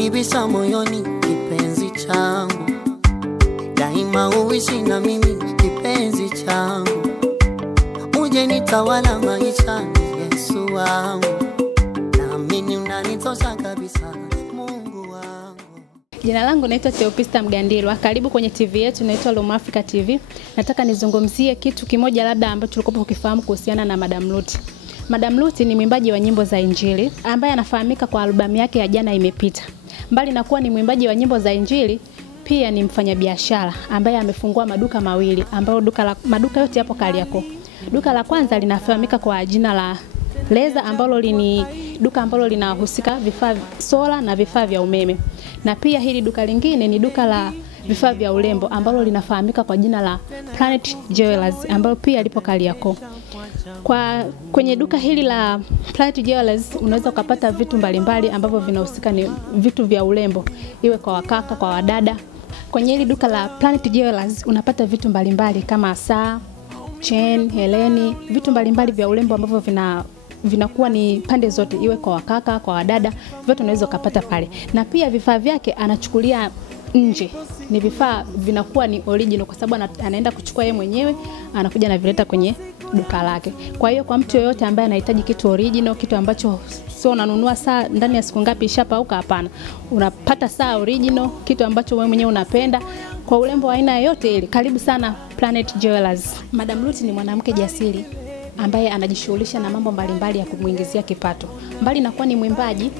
Umenibisha moyoni kipenzi changu, daima uishi na mimi kipenzi changu, uje nitawala maisha Yesu wangu, naamini unanitosha kabisa Mungu wangu. Jina langu naitwa Theopista Mgandilwa. Karibu kwenye TV yetu inaitwa Lom Africa TV. Nataka nizungumzie kitu kimoja labda ambacho tulikopo kukifahamu kuhusiana na Madam Ruti. Madam Ruti ni mwimbaji wa nyimbo za Injili ambaye anafahamika kwa albamu yake ya Jana Imepita. Mbali na kuwa ni mwimbaji wa nyimbo za Injili, pia ni mfanyabiashara ambaye amefungua maduka mawili ambayo maduka yote yapo Kariakoo. Duka la kwanza linafahamika kwa jina la Leza ambalo ni duka ambalo linahusika vifaa sola na vifaa vya umeme. Na pia hili duka lingine ni duka la vifaa vya urembo ambalo linafahamika kwa jina la Planet Jewelers ambalo pia lipo Kariakoo. Kwenye duka hili la Planet Jewelers unaweza kupata vitu mbalimbali ambavyo vinahusika ni vitu vya urembo, iwe kwa wakaka, kwa wadada. Kwenye hili duka la Planet Jewelers unapata vitu mbalimbali kama saa, chain, heleni, vitu mbalimbali vya urembo ambavyo vinakuwa ni pande zote, iwe kwa wakaka, kwa wadada, vyote unaweza kupata pale. Na pia vifaa vyake anachukulia nje. Ni vifaa vinakuwa ni original kwa sababu anaenda kuchukua yeye mwenyewe, anakuja na vileta kwenye duka lake. Kwa hiyo kwa mtu yoyote ambaye anahitaji kitu original, kitu ambacho sio unanunua saa ndani ya siku ngapi ishapauka, hapana. Unapata saa original, kitu ambacho wewe mwenyewe unapenda kwa urembo wa aina yote ile. Karibu sana Planet Jewelers. Madam Ruti ni mwanamke jasiri ambaye anajishughulisha na mambo mbalimbali ya kumuingizia kipato. Mbali na kuwa ni mwimbaji,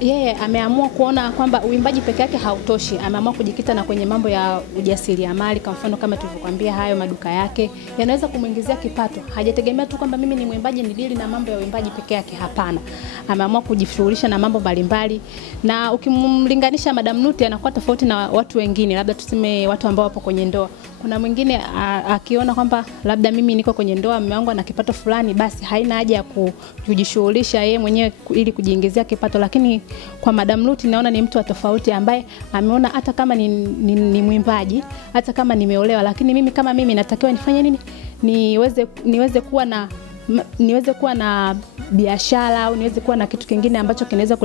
yeye ameamua kuona kwamba uimbaji peke yake hautoshi. Ameamua kujikita na kwenye mambo ya ujasiriamali, kwa mfano kama tulivyokuambia hayo maduka yake yanaweza kumuingizia kipato. Hajategemea tu kwamba mimi ni mwimbaji ni dili na mambo ya uimbaji peke yake, hapana. Ameamua kujishughulisha na mambo mbalimbali. Na ukimlinganisha Madam Ruti anakuwa tofauti na watu wengine, labda tuseme watu ambao wapo kwenye ndoa. Kuna mwingine akiona kwamba labda mimi niko kwenye ndoa, mume wangu ana kipato fulani, basi haina haja ya kujishughulisha yeye mwenyewe ili kujiingizia kipato. Lakini kwa Madam Ruti naona ni mtu wa tofauti ambaye ameona hata kama ni mwimbaji, hata kama nimeolewa, lakini mimi kama mimi natakiwa nifanye nini? Niweze kuwa na biashara au niweze kuwa na kitu kingine ambacho kinaweza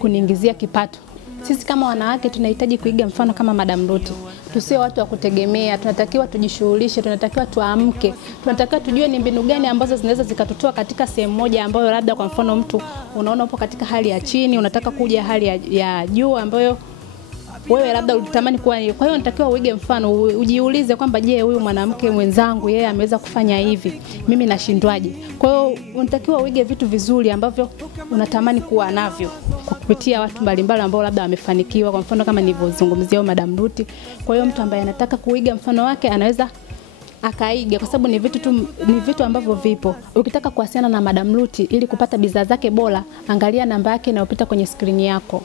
kuniingizia kipato. Sisi kama wanawake tunahitaji kuiga mfano kama Madam Ruti. Tusiwe watu wa kutegemea, tunatakiwa tujishughulishe, tunatakiwa tuamke. Tunatakiwa tujue ni mbinu gani ambazo zinaweza zikatutoa katika sehemu moja ambayo labda kwa mfano mtu unaona upo katika hali ya chini, unataka kuja hali ya juu ambayo wewe labda ulitamani kuwa hiyo. Kwa hiyo unatakiwa uige mfano, ujiulize kwamba je, huyu mwanamke mwenzangu yeye ameweza kufanya hivi, mimi nashindwaje? Kwa hiyo unatakiwa uige vitu vizuri ambavyo unatamani kuwa navyo kwa kupitia watu mbalimbali ambao labda wamefanikiwa, kwa mfano kama nilivyozungumzia Madam Ruti. Kwa hiyo mtu ambaye anataka kuiga mfano wake anaweza akaiga, kwa sababu ni vitu ambavyo vipo. Ukitaka kuwasiliana na Madam Ruti ili kupata bidhaa zake bora, angalia namba yake inayopita kwenye skrini yako.